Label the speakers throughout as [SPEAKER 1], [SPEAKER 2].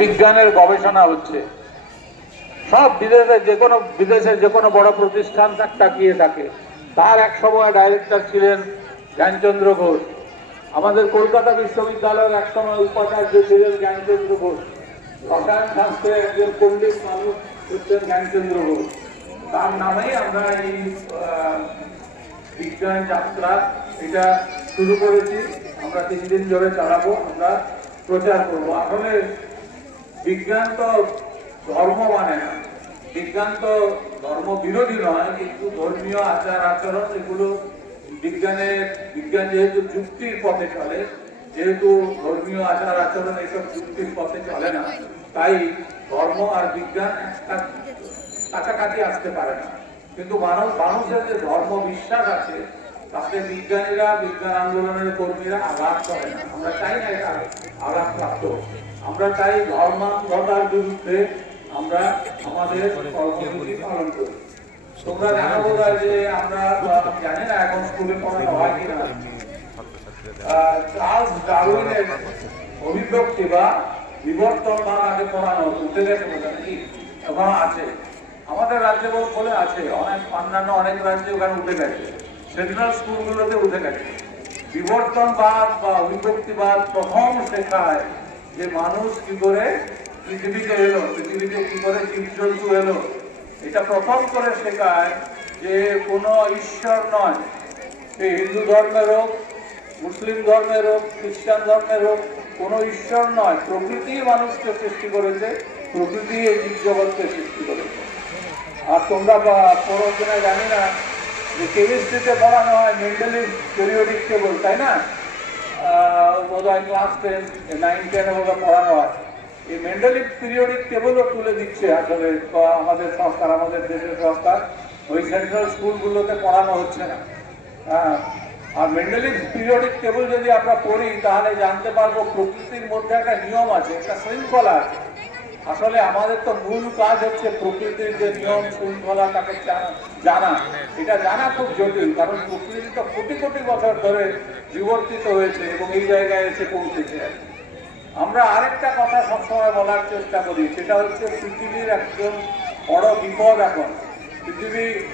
[SPEAKER 1] বিজ্ঞানের গবেষণা হচ্ছে। সব বিদেশে যে কোনো বিদেশের যে কোনো বড় প্রতিষ্ঠান তাক তাকিয়ে থাকে। তার এক সময় ডাইরেক্টর ছিলেন জ্ঞানচন্দ্র ঘোষ। আমাদের কলকাতা বিশ্ববিদ্যালয়ের এক সময় উপাচার্য ছিলেন জ্ঞানচন্দ্র ঘোষ। রসায়ন শাস্ত্রে একজন পণ্ডিত মানুষ হচ্ছেন জ্ঞানচন্দ্র ঘোষ। তার নামেই আমরা এই বিজ্ঞান যাত্রা এটা শুরু করেছি। আমরা তিন দিন ধরে চালাবো, আমরা প্রচার করব। আসলে বিজ্ঞান তো ধর্ম মানে না। বিজ্ঞান তো ধর্ম বিরোধী নয়, কিন্তু ধর্মীয় আচার আচরণ এগুলো বিজ্ঞানের, বিজ্ঞান যেহেতু যুক্তির পথে চলে, যেহেতু ধর্মীয় আচার আচরণ এসব যুক্তির পথে চলে না, তাই ধর্ম আর বিজ্ঞান কাছাকাছি আসতে পারে না। কিন্তু মানুষ, মানুষের যে ধর্ম বিশ্বাস আছে, তাতে বিজ্ঞানীরা, বিজ্ঞান আন্দোলনের কর্মীরা আঘাত করে না। আমরা চাই না এটা আঘাত প্রাপ্ত হোক। আমরা চাই ধর্মান্ধতার বিরুদ্ধে আমরা আমাদের কর্মসূচি পালন করি। তোমরা জানো বোধ যে আমরা জানি না এখন স্কুলে পড়ানো হয় কিনা। চার্লস ডারউইনের অভিব্যক্তি বা বিবর্তন বা আগে পড়ানো উঠে গেছে নাকি? এখন আছে। আমাদের রাজ্যে বলে আছে, অনেক অন্যান্য অনেক রাজ্যে ওখানে উঠে গেছে। সেন্ট্রাল স্কুলগুলোতে উঠে গেছে। বিবর্তনবাদ বা অভিব্যক্তিবাদ প্রথম শেখায় যে মানুষ কি করে পৃথিবীতে এলো, পৃথিবীতে কি করে জীবজন্তু এলো, এটা প্রথম করে শেখায় যে কোনো ঈশ্বর নয়। সে হিন্দু ধর্মের হোক, মুসলিম ধর্মের হোক, খ্রিস্টান ধর্মের হোক, কোনো ঈশ্বর নয়। প্রকৃতি মানুষকে সৃষ্টি করেছে, প্রকৃতি এই জীবজগৎকে সৃষ্টি করেছে। আর তোমরা পড়ো কিনা জানি না যে কেমিস্ট্রিতে পড়ানো হয় মেন্ডেলিভ পেরিওডিক টেবল তাই না? বোধহয় ক্লাস টেন নাইন টেনে বোধহয় পড়ানো হয়। এই মেন্ডালিক পিরিয়ডিক টেবলও তুলে দিচ্ছে আসলে আমাদের সরকার আমাদের দেশের সরকার ওই সেন্ট্রাল স্কুলগুলোতে পড়ানো হচ্ছে না। হ্যাঁ আর মেন্ডালিক পিরিয়ডিক টেবল যদি আমরা পড়ি, তাহলে জানতে পারব প্রকৃতির মধ্যে একটা নিয়ম আছে, একটা শৃঙ্খলা আছে। আসলে আমাদের তো মূল কাজ হচ্ছে প্রকৃতির যে নিয়ম, শৃঙ্খলা তাকে জানা- এটা জানা খুব জটিল, কারণ প্রকৃতি তো কোটি কোটি বছর ধরে বিবর্তিত হয়েছে এবং এই জায়গায় এসে পৌঁছেছে। আমরা আরেকটা কথা সবসময় বলার চেষ্টা করি, সেটা হচ্ছে পৃথিবীর একজন বড় বিপদ এখন। পৃথিবী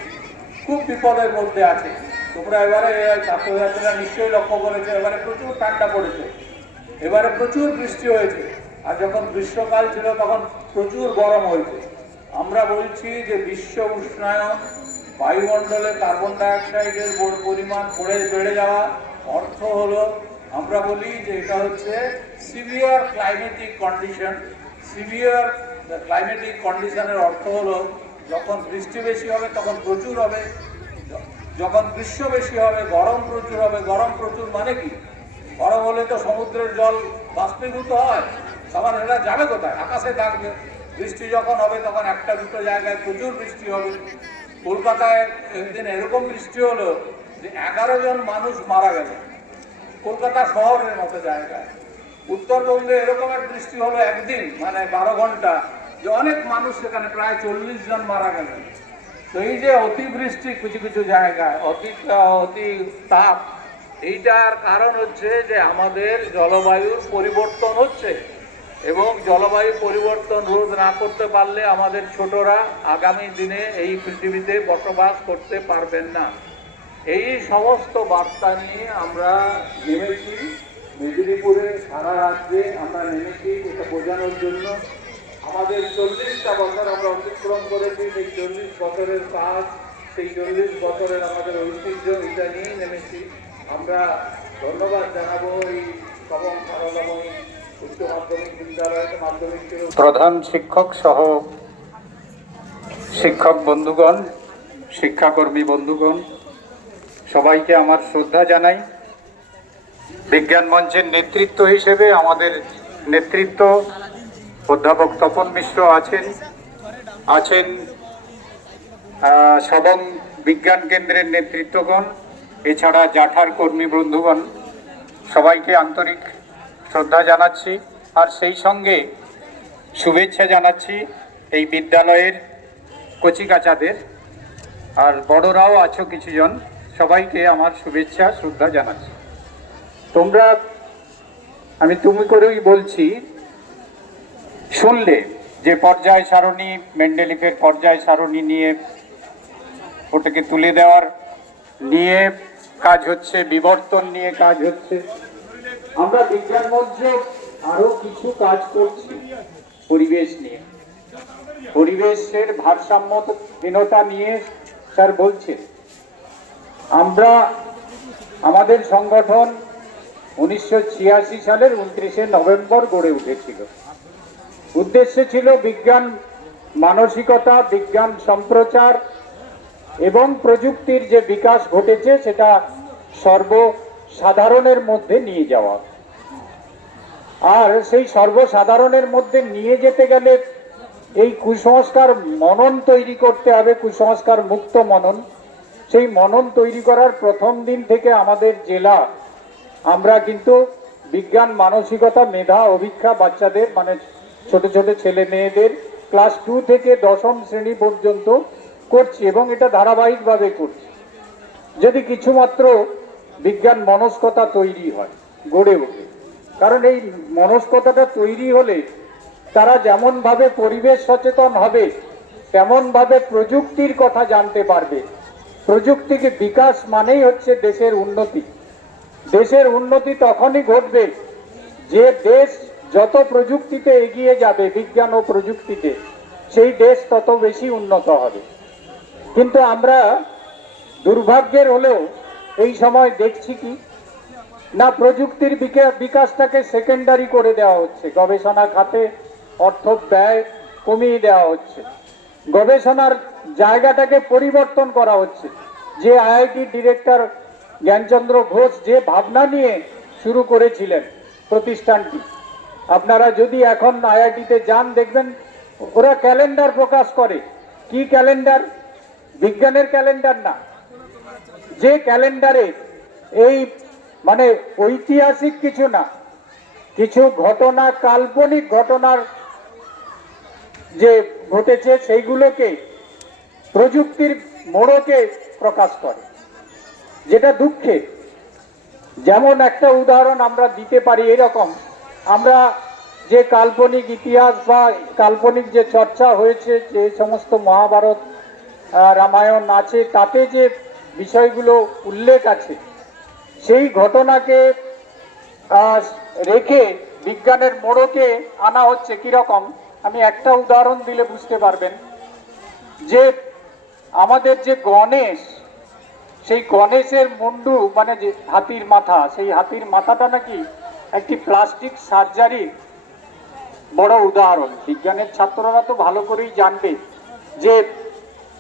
[SPEAKER 1] খুব বিপদের মধ্যে আছে। তোমরা এবারে ছাত্রছাত্রীরা নিশ্চয়ই লক্ষ্য করেছে, এবারে প্রচুর ঠান্ডা পড়েছে। এবারে প্রচুর বৃষ্টি হয়েছে। আর যখন গ্রীষ্মকাল ছিল তখন প্রচুর গরম হয়েছে। আমরা বলছি যে বিশ্ব উষ্ণায়ন, বায়ুমণ্ডলে কার্বন ডাইঅক্সাইডের পরিমাণ পড়ে, বেড়ে যাওয়া অর্থ হলো, আমরা বলি যে এটা হচ্ছে severe climatic condition severe climatic কন্ডিশনের অর্থ হলো, যখন বৃষ্টি বেশি হবে তখন প্রচুর হবে। যখন গ্রীষ্ম বেশি হবে, গরম প্রচুর হবে। গরম প্রচুর মানে কি? গরম হলে তো সমুদ্রের জল বাষ্পীভূত হয়। তখন এটা যাবে কোথায়? আকাশে থাকবে। বৃষ্টি যখন হবে, তখন একটা দুটো জায়গায় প্রচুর বৃষ্টি হবে। কলকাতায় একদিন এরকম বৃষ্টি হলো যে এগারো জন মানুষ মারা গেল। কলকাতা শহরের মতো জায়গায় উত্তরবঙ্গে এরকম এক বৃষ্টি হলো একদিন মানে বারো ঘণ্টা, যে অনেক মানুষ সেখানে প্রায় চল্লিশ জন মারা গেলেন তো এই যে অতিবৃষ্টি কিছু কিছু জায়গায়, অতি অতি তাপ, এইটার কারণ হচ্ছে যে আমাদের জলবায়ুর পরিবর্তন হচ্ছে। এবং জলবায়ু পরিবর্তন রোধ না করতে পারলে আমাদের ছোটরা আগামী দিনে এই পৃথিবীতে বসবাস করতে পারবেন না। এই সমস্ত বার্তা নিয়ে আমরা নেমেছি। মেদিনীপুরে সারা রাজ্যে আমরা নেমেছি এটা বোঝানোর জন্য। আমাদের চল্লিশটা বছর আমরা অতিক্রম করেছি, সেই চল্লিশ বছরের কাজ, সেই চল্লিশ বছরের আমাদের ঐতিহ্য এটা নিয়েই নেমেছি। আমরা ধন্যবাদ জানাব এই সবং সারলবং প্রধান শিক্ষক সহ শিক্ষক বন্ধুগণ, শিক্ষাকর্মী বন্ধুগণ, সবাইকে আমার শ্রদ্ধা জানাই। বিজ্ঞান মঞ্চের নেতৃত্ব হিসেবে আমাদের নেতৃত্ব অধ্যাপক তপন মিশ্র আছেন। আছেন সবং বিজ্ঞান কেন্দ্রের নেতৃত্বগণ, এছাড়া জাঠার কর্মী বন্ধুগণ। সবাইকে আন্তরিক শ্রদ্ধা জানাচ্ছি। আর সেই সঙ্গে শুভেচ্ছা জানাচ্ছি এই বিদ্যালয়ের কচিকাচাদের আর বড়রাও আছো কিছুজন, সবাইকে আমার শুভেচ্ছা, শ্রদ্ধা জানাচ্ছি। তোমরা, আমি তুমি করেই বলছি,
[SPEAKER 2] শুনলে যে পর্যায় সারণী মেন্ডেলিফের পর্যায় সারণী নিয়ে ওটাকে তুলে দেওয়ার নিয়ে কাজ হচ্ছে, বিবর্তন নিয়ে কাজ হচ্ছে। আমরা বিজ্ঞান মঞ্চে আরও কিছু কাজ করছি পরিবেশ নিয়ে। পরিবেশের ভারসাম্যহীনতা নিয়ে স্যার বলছেন আমরা, আমাদের সংগঠন উনিশশো ছিয়াশি সালের উনত্রিশে নভেম্বর গড়ে উঠেছিল। উদ্দেশ্য ছিল বিজ্ঞান, মানসিকতা, বিজ্ঞান সম্প্রচার এবং প্রযুক্তির যে বিকাশ ঘটেছে সেটা সর্বসাধারণের মধ্যে নিয়ে যাওয়া। আর সেই সর্বসাধারণের মধ্যে নিয়ে যেতে গেলে এই কুসংস্কার মনন তৈরি করতে হবে, কুসংস্কার মুক্ত মনন। সেই মনন তৈরি করার প্রথম দিন থেকে আমাদের জেলা, আমরা কিন্তু বিজ্ঞান, মানসিকতা, মেধা, অভিক্ষা বাচ্চাদের মানে ছোট ছোট ছেলে মেয়েদের ক্লাস টু থেকে দশম শ্রেণি পর্যন্ত করছি এবং এটা ধারাবাহিকভাবে করছি। যদি কিছুমাত্র বিজ্ঞান মনস্কতা তৈরি হয়, গড়ে ওঠে। কারণ এই মনস্কতাটা তৈরি হলে তারা যেমনভাবে পরিবেশ সচেতন হবে, তেমনভাবে প্রযুক্তির কথা জানতে পারবে। প্রযুক্তিকে বিকাশ মানেই হচ্ছে দেশের উন্নতি। দেশের উন্নতি তখনই ঘটবে যে দেশ যত প্রযুক্তিতে এগিয়ে যাবে, বিজ্ঞান ও প্রযুক্তিতে, সেই দেশ তত বেশি উন্নত হবে। কিন্তু আমরা দুর্ভাগ্যের হলেও এই সময় দেখছি কি? না, প্রযুক্তির বিকা- বিকাশটাকে সেকেন্ডারি করে দেওয়া হচ্ছে। গবেষণা খাতে অর্থ ব্যয় কমিয়ে দেওয়া হচ্ছে। গবেষণার জায়গাটাকে পরিবর্তন করা হচ্ছে। যে আইআইটি ডিরেক্টর জ্ঞানচন্দ্র ঘোষ যে ভাবনা নিয়ে শুরু করেছিলেন প্রতিষ্ঠানটি, আপনারা যদি এখন আইআইটিতে যান, দেখবেন ওরা ক্যালেন্ডার প্রকাশ করে। কি ক্যালেন্ডার? বিজ্ঞানের ক্যালেন্ডার না। যে ক্যালেন্ডারে এই মানে ঐতিহাসিক কিছু না, কিছু ঘটনা, কাল্পনিক ঘটনার যে ঘটেছে সেইগুলোকে, প্রযুক্তির মোড়কে প্রকাশ করে, যেটা দুঃখে। যেমন একটা উদাহরণ আমরা দিতে পারি এরকম, আমরা যে কাল্পনিক ইতিহাস বা কাল্পনিক যে চর্চা হয়েছে, যে সমস্ত মহাভারত রামায়ণ আছে, তাতে যে বিষয়গুলো উল্লেখ আছে। সেই ঘটনাকে রেখে বিজ্ঞানের মোড়কে আনা হচ্ছে কীরকম, আমি একটা উদাহরণ দিলে বুঝতে পারবেন। যে আমাদের যে গণেশ, সেই গণেশের মুন্ডু মানে যে হাতির মাথা, সেই হাতির মাথাটা নাকি একটি প্লাস্টিক সার্জারি বড় উদাহরণ। বিজ্ঞানের ছাত্ররা তো ভালো করেই জানবে যে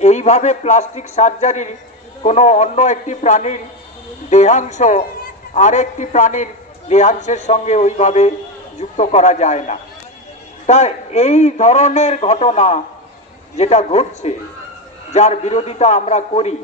[SPEAKER 2] এইভাবে প্লাস্টিক সার্জারির কোনো অন্য একটি প্রাণীর দেহাংশ আরেকটি প্রাণীর দেহাংশের সঙ্গে ওইভাবে যুক্ত করা যায় না। তাই এই ধরনের ঘটনা যেটা ঘটছে, যার বিরোধিতা আমরা করি